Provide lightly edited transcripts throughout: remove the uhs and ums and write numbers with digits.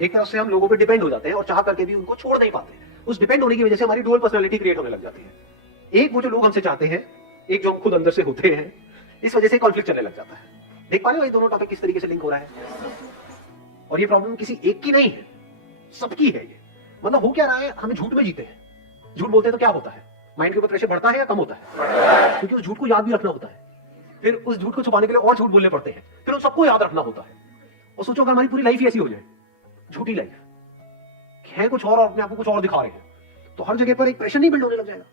एक तरफ से हम लोगों पे डिपेंड हो जाते हैं और चाह करके भी उनको छोड़ नहीं पाते। उस डिपेंड होने की वजह से हमारी डुअल पर्सनालिटी क्रिएट होने लग जाती है। एक वो जो लोग हमसे चाहते हैं, एक जो हम खुद अंदर से होते हैं, इस वजह से कॉन्फ्लिक्ट चलने लग जाता है। देख पा रहे हो ये दोनों टॉपिक किस तरीके से लिंक हो रहा है। और ये प्रॉब्लम किसी एक की नहीं है, सबकी है ये। मतलब हो क्या रहा है, हमें झूठ में जीते हैं। झूठ बोलते हैं तो क्या होता है, माइंड के ऊपर प्रेशर बढ़ता है या कम होता है? क्योंकि उस झूठ को याद भी रखना होता है, फिर उस झूठ को छुपाने के लिए और झूठ बोलने पड़ते हैं, फिर उन सबको याद रखना होता है। और सोचो अगर हमारी पूरी लाइफ ही ऐसी हो जाए, झूठी लाइफ है, कुछ और अपने आप को कुछ और दिखा रहे हैं, तो हर जगह पर एक प्रेशर नहीं बिल्ड होने लग जाएगा।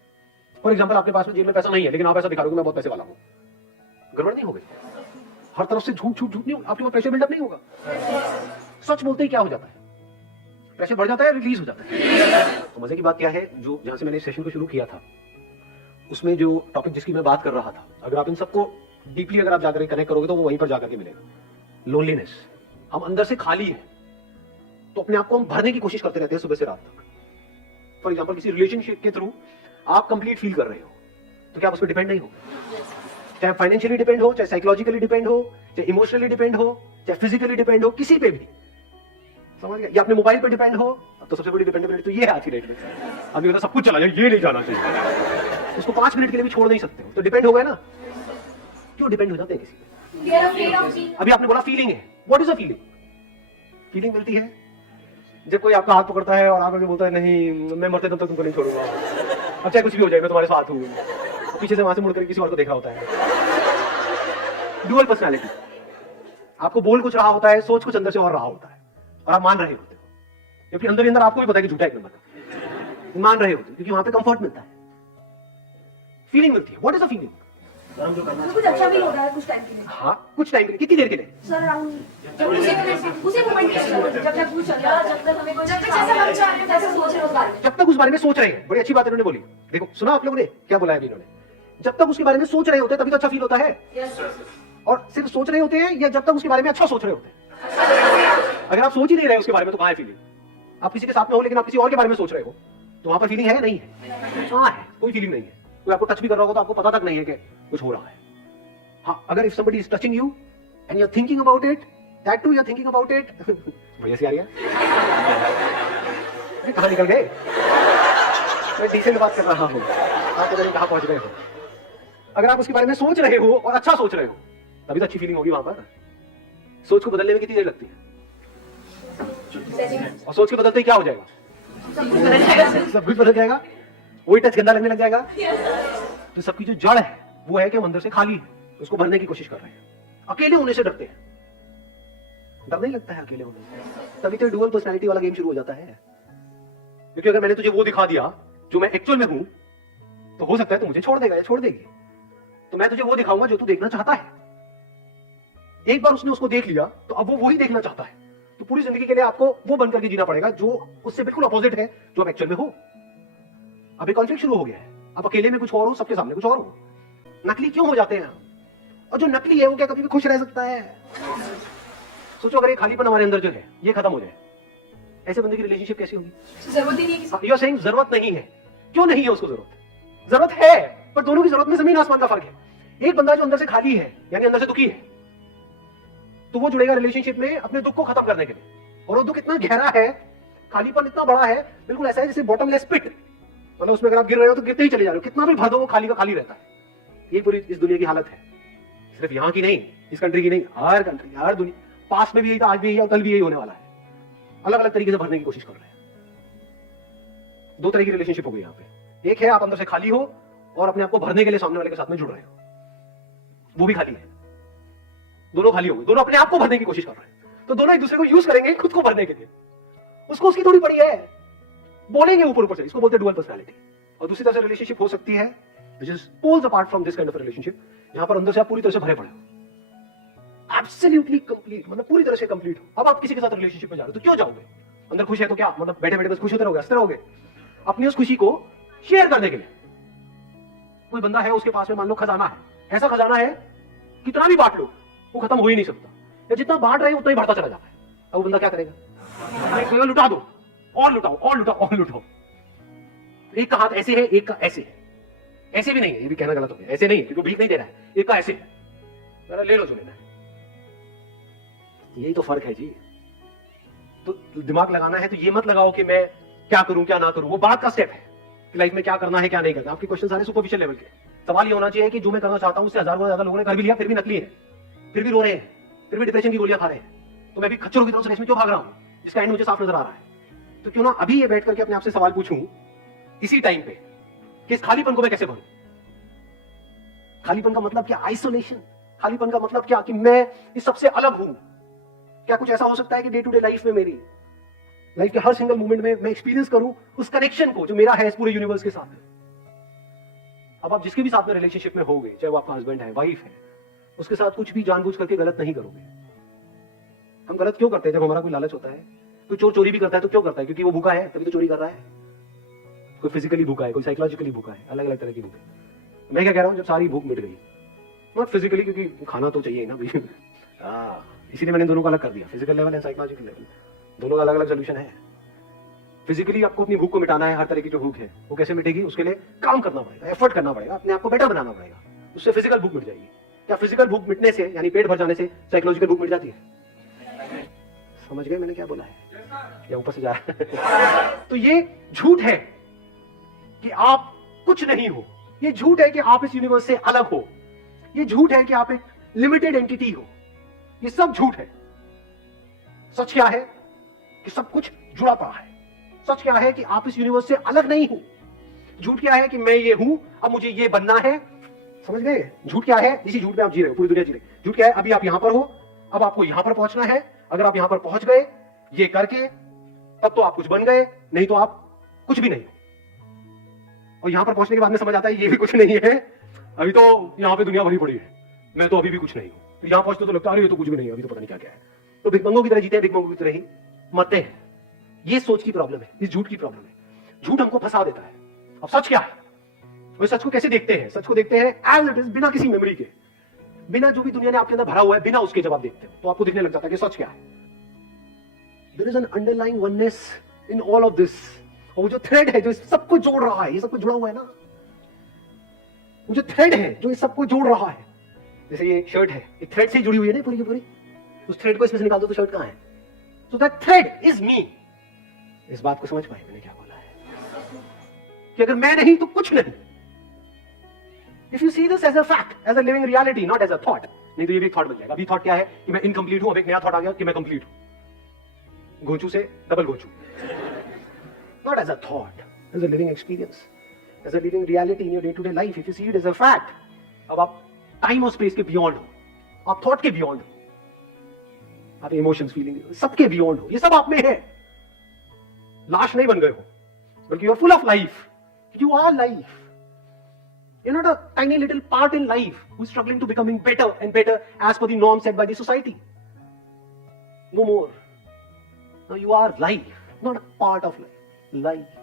फॉर एग्जाम्पल, आपके पास में जेब में पैसा नहीं है, लेकिन आप ऐसा दिखा रहे हो मैं बहुत पैसे वाला हूं, गड़बड़ नहीं हो गई? हर तरफ से झूठ झूठ झूठ नहीं, आपके ऊपर प्रेशर बिल्डअप नहीं होगा। सच बोलते ही क्या हो जाता है, प्रेशर बढ़ जाता है, रिलीज हो जाता है। तो मजे की बात क्या है, जो जहां से मैंने सेशन को शुरू किया था, उसमें जो टॉपिक जिसकी मैं बात कर रहा था, अगर आप इन सबको डीपली अगर आप जाकर कनेक्ट करोगे तो वो वहीं पर जाकर के मिलेगा। लोनलीनेस, हम अंदर से खाली है, तो अपने आप को हम भरने की कोशिश करते रहते हैं सुबह से रात तक। फॉर एग्जाम्पल, किसी रिलेशनशिप के थ्रू आप कंप्लीट फील कर रहे हो, तो क्या आप उस पर डिपेंड नहीं हो? चाहे फाइनेंशियली डिपेंड हो, चाहे साइकोलॉजिकली डिपेंड हो, चाहे इमोशनली डिपेंड हो, चाहे फिजिकली डिपेंड हो, किसी पे भी, समझ गया? या अपने मोबाइल पे डिपेंड हो, तो सबसे बड़ी डिपेंडेबिलिटी तो ये है आज की डेट में। अभी मतलब सब कुछ चला जाए, ये नहीं जाना चाहिए, उसको 5 मिनट के लिए भी छोड़ नहीं सकते हो, तो डिपेंड हो गए ना। क्यों डिपेंड हो जाते हैं किसी पे? अभी आपने बोला फीलिंग है, what is a feeling? Feeling मिलती है जब कोई आपका हाथ पकड़ता है और आकर बोलता है नहीं मैं मरते तब तक तुमको नहीं छोड़ूंगा, अब चाहे कुछ भी हो जाए मैं तुम्हारे साथ हूँ, पीछे से वहां से मुड़कर किसी और को देख रहा होता है। डुअल पर्सनालिटी, आपको बोल कुछ रहा होता है, सोच कुछ अंदर से और रहा होता है, और आप मान रहे होते हो, क्योंकि अंदर ही अंदर आपको भी पता है कि झूठा एक नंबर का, मान रहे होते हो क्योंकि वहां पे कंफर्ट मिलता है, फीलिंग मिलती है। What is a feeling? कुछ अच्छा भी हो रहा है कुछ टाइम के लिए। हाँ, कुछ टाइम के लिए, कितनी देर के लिए? सर अराउंड उसी मोमेंट के लिए, जब तक कुछ चल रहा है, जब तक हमें कोई जब तक जैसा हम चाह रहे हैं वैसे सोच रहे हो बारे में, जब तक उस बारे में सोच रहे हैं। बड़ी अच्छी बात इन्होंने बोली, देखो सुना आप लोगों ने क्या बोला है इन्होंने, जब तक उसके बारे में सोच रहे होते हैं तभी तो अच्छा फील होता है। और सिर्फ सोच रहे होते हैं या जब तक उसके बारे में अच्छा सोच रहे होते हैं? अगर आप सोच ही नहीं रहे उसके बारे में तो कहां है फीलिंग? आप किसी के साथ में हो लेकिन आप किसी और के बारे में सोच रहे हो, तो वहां पर फीलिंग है नहीं है? कहां है? कोई फीलिंग नहीं है। कोई आपको टच भी कर रहा होगा तो आपको पता तक नहीं है कि कुछ हो रहा है। हाँ, अगर if somebody is touching you and you're thinking about it, that too you're thinking about it, बढ़िया सी आ रही है। कहाँ निकल गए? मैं डिसेंट बात कर रहा हूँ, आप पता नहीं कहाँ पहुंच गए हो। अगर आप उसके बारे में सोच रहे हो और अच्छा सोच रहे हो, तभी तो अच्छी फीलिंग होगी वहां पर। सोच को बदलने में कितनी देर लगती है? और सोच के बदलते ही क्या हो जाएगा? सब कुछ बदल जाएगा, वही टच गंदा लगने लग जाएगा। तो सबकी जो जड़ है वो है कि हम अंदर से खाली है, उसको भरने की कोशिश कर रहे हैं। अकेले होने से डरते हैं, डर नहीं लगता है अकेले होने से, तभी तो डुअल पर्सनालिटी वाला गेम शुरू हो जाता है। क्योंकि अगर मैंने तुझे वो दिखा दिया जो मैं एक्चुअल में हूं, तो हो सकता है तू मुझे छोड़ देगा या छोड़ देगी। तो मैं तुझे वो दिखाऊंगा जो तू देखना चाहता है। एक बार उसने उसको देख लिया तो अब वो वही देखना चाहता है, तो पूरी जिंदगी के लिए आपको वो बन करके जीना पड़ेगा जो उससे बिल्कुल अपोजिट है जो आप एक्चुअल में हो। अब एक कॉन्फ्लिक्ट शुरू हो गया है, आप अकेले में कुछ और हो, सबके सामने कुछ और हो। नकली क्यों हो जाते हैं? और जो नकली है वो क्या कभी भी खुश रह सकता है? सोचो अगर ये खालीपन हमारे अंदर जो है ये खत्म हो जाए, ऐसे बंदे की रिलेशनशिप कैसी होगी? जरूरत ही नहीं है किसी। यू आर सेइंग जरूरत नहीं है, क्यों नहीं है उसको जरूरत? जरूरत है, पर दोनों की जरूरत में जमीन आसमान का फर्क है। एक बंदा जो अंदर से खाली है यानी अंदर से दुखी है, तो वो जुड़ेगा रिलेशनशिप में अपने दुख को खत्म करने के लिए। और वो दुख इतना गहरा है, खालीपन इतना बड़ा है, बिल्कुल ऐसा है जैसे बॉटमलेस पिट, मतलब उसमें अगर आप गिर रहे हो तो गिरते ही चले जा रहे हो, कितना भी भर दो वो खाली का खाली रहता है। ये पूरी इस दुनिया की हालत है, सिर्फ यहाँ की नहीं, इस कंट्री की नहीं, हर कंट्री, हर दुनिया, पास में भी यही था, आज भी यही, कल भी यही होने वाला है। अलग अलग तरीके से भरने की कोशिश कर रहे हैं। दो तरह की रिलेशनशिप हो गई यहाँ पे। एक है आप अंदर से खाली हो और अपने आप को भरने के लिए सामने वाले के साथ में जुड़ रहे हो, वो भी खाली है। दोनों खाली हो गए, दोनों अपने आप को भरने की कोशिश कर रहे हैं, तो दोनों एक दूसरे को यूज करेंगे खुद को भरने के लिए। उसको उसकी थोड़ी पड़ी है, बोलेंगे ऊपर ऊपर से, इसको बोलते हैं डुअल पर्सनालिटी। और दूसरी तरह से रिलेशनशिप हो सकती है which is poles apart from this kind of a relationship, जहां पर अंदर से आप पूरी तरह से भरे पड़े हो, एब्सोल्युटली कंप्लीट, मतलब पूरी तरह से कंप्लीट हो। अब आप किसी के साथ रिलेशनशिप में जा रहे हो तो क्यों जाओगे? अंदर खुश है तो क्या मतलब बैठे बैठे बस खुश होते रहोगे, हंसते रहोगे? अपनी उस खुशी को शेयर करने के लिए। कोई बंदा है उसके पास में मान लो खजाना है, ऐसा खजाना है कितना भी बांट लो वो खत्म हो ही नहीं सकता, या जितना बांट रहे उतना ही बढ़ता चला जाता है। अब वो बंदा क्या करेगा? लुटा दो, और लुटाओ, और लुटाओ, और लुटाओ। एक का हाथ ऐसे है, एक का ऐसे है। ऐसे भी नहीं है, ये भी कहना गलत हो गया, ऐसे नहीं है क्योंकि भीख नहीं दे रहा है, एक का ऐसे है, जरा ले लो जो लेना है। यही तो फर्क है जी। तो दिमाग लगाना है तो ये मत लगाओ कि मैं क्या करूं क्या ना करूं, वो बाद का स्टेप है कि लाइफ में क्या करना है क्या नहीं करना। आपके क्वेश्चन सारे सुपरफिशियल लेवल के। सवाल ये होना चाहिए कि जो मैं करना चाहता हूं उससे हजारों ज्यादा लोगों ने कर भी लिया, फिर भी नकली है, फिर भी रो रहे हैं, फिर भी डिप्रेशन की गोलियां खा रहे हैं, तो मैं भी खच्चरों की तरफ से रेस में क्यों भाग रहा हूं जिसका एंड मुझे साफ नजर आ रहा है। तो क्यों ना अभी ये बैठ करके अपने आप से सवाल पूछूं इसी टाइम पे कि इस खालीपन को मैं कैसे भरूं। खालीपन का मतलब क्या? आइसोलेशन। खालीपन का मतलब क्या? कि मैं इस सबसे अलग हूं। क्या कुछ ऐसा हो सकता है कि डे टू डे लाइफ में, मेरी लाइफ के हर सिंगल मोमेंट में मैं एक्सपीरियंस करूं उस कनेक्शन को जो मेरा है इस पूरे यूनिवर्स के साथ। अब आप जिसके भी साथ में रिलेशनशिप में होगे, चाहे वो आपका हस्बैंड है, वाइफ है, उसके साथ कुछ भी जानबूझ करके गलत नहीं करोगे। हम गलत क्यों करते हैं? जब हमारा कोई लालच होता है, कोई चोर चोरी भी करता है तो क्यों करता है? क्योंकि वो भूखा है, तभी तो चोरी कर रहा है। कोई फिजिकली भूखा है, कोई साइकोलॉजिकली भूखा है, अलग अलग तरह की भूख है। मैं क्या कह रहा हूं, जब सारी भूख मिट गई, नॉट फिजिकली, क्योंकि खाना तो चाहिए ना भाई। इसीलिए मैंने दोनों को अलग कर दिया, physical level and psychological level, दोनों का अलग अलग सोल्यूशन है। फिजिकली आपको अपनी भूख को मिटाना है, हर तरह की जो भूख है वो कैसे मिटेगी? उसके लिए काम करना पड़ेगा, एफर्ट करना पड़ेगा, अपने आप को बेटर बनाना पड़ेगा, उससे फिजिकल भूख मिट जाएगी। क्या फिजिकल भूख मिटने से, यानी पेट भर जाने से, साइकोलॉजिकल भूख मिट जाती है? समझ गए मैंने क्या बोला है या ऊपर से जा रहा है? तो ये झूठ है कि आप कुछ नहीं हो, ये झूठ है कि आप इस यूनिवर्स से अलग हो, ये झूठ है कि आप एक लिमिटेड एंटिटी हो, ये सब झूठ है। सच क्या है? कि सब कुछ जुड़ा पड़ा है। सच क्या है? कि आप इस यूनिवर्स से अलग नहीं हो। झूठ क्या है? कि मैं ये हूं, अब मुझे ये बनना है। समझ गए? झूठ क्या है? इसी झूठ में आप जी रहे हो, पूरी दुनिया जी रही है। झूठ क्या है? अभी आप यहां पर हो, अब आपको यहां पर पहुंचना है। अगर आप यहां पर पहुंच गए ये करके, तब तो आप कुछ बन गए, नहीं तो आप कुछ भी नहीं हो। और यहां पर पहुंचने के बाद में समझ आता है ये भी कुछ नहीं है, अभी तो यहां पे दुनिया भरी पड़ी है, मैं तो अभी भी कुछ नहीं हूं। तो यहां पहुंचते तो लगता है ये तो कुछ भी नहीं है, अभी तो पता नहीं क्या क्या है। तो भिखमंगों की तरह जीते हैं, भिखमंगों की तरह ही मरते हैं। ये सोच की प्रॉब्लम है, इस झूठ की प्रॉब्लम है। झूठ हमको फंसा देता है। अब सच क्या है? वो सच को कैसे देखते हैं? सच को देखते हैं एज इट इज, बिना किसी मेमोरी के, बिना जो भी दुनिया ने आपके अंदर भरा हुआ है, बिना उसके जवाब देखते हो तो आपको दिखने लग जाता है कि सच क्या है। There is an underlying oneness in all of this. और वो जो थ्रेड है जो इस सबको जोड़ रहा है, ये सबको जुड़ा हुआ है ना, वो जो थ्रेड है जो इस सबको जोड़ रहा है, जैसे ये शर्ट है, ये थ्रेड से जुड़ी हुई है ना पूरी की पूरी, उस थ्रेड को इसमें से निकाल दो तो शर्ट कहां है? So that thread is me. इस बात को समझ पाए मैंने क्या बोला है? कि अगर मैं नहीं तो कुछ नहीं। If you see this as a fact, as a living reality, not as a thought, नहीं तो ये भी थॉट बन जाएगा। अभी थॉट क्या है? कि मैं इनकम्प्लीट हूं, अब एक नया थॉट आ गया कि मैं कंप्लीट हूं। गोचू से डबल गोचू। Not as a thought, as a living experience, as a living reality in your day to day life. If you see it as a fact, अब आप टाइम और स्पेस के बियॉन्ड हो, आप थॉट के बियॉन्ड हो, आप इमोशंस, फीलिंग, सबके बियॉन्ड हो। ये सब आप में है। लाश नहीं बन गए हो, बल्कि you are full of life. You are life. You're not a tiny little part in life who's struggling to becoming better and better as per the norms set by the society. No more. Now you are life, not a part of life. Life.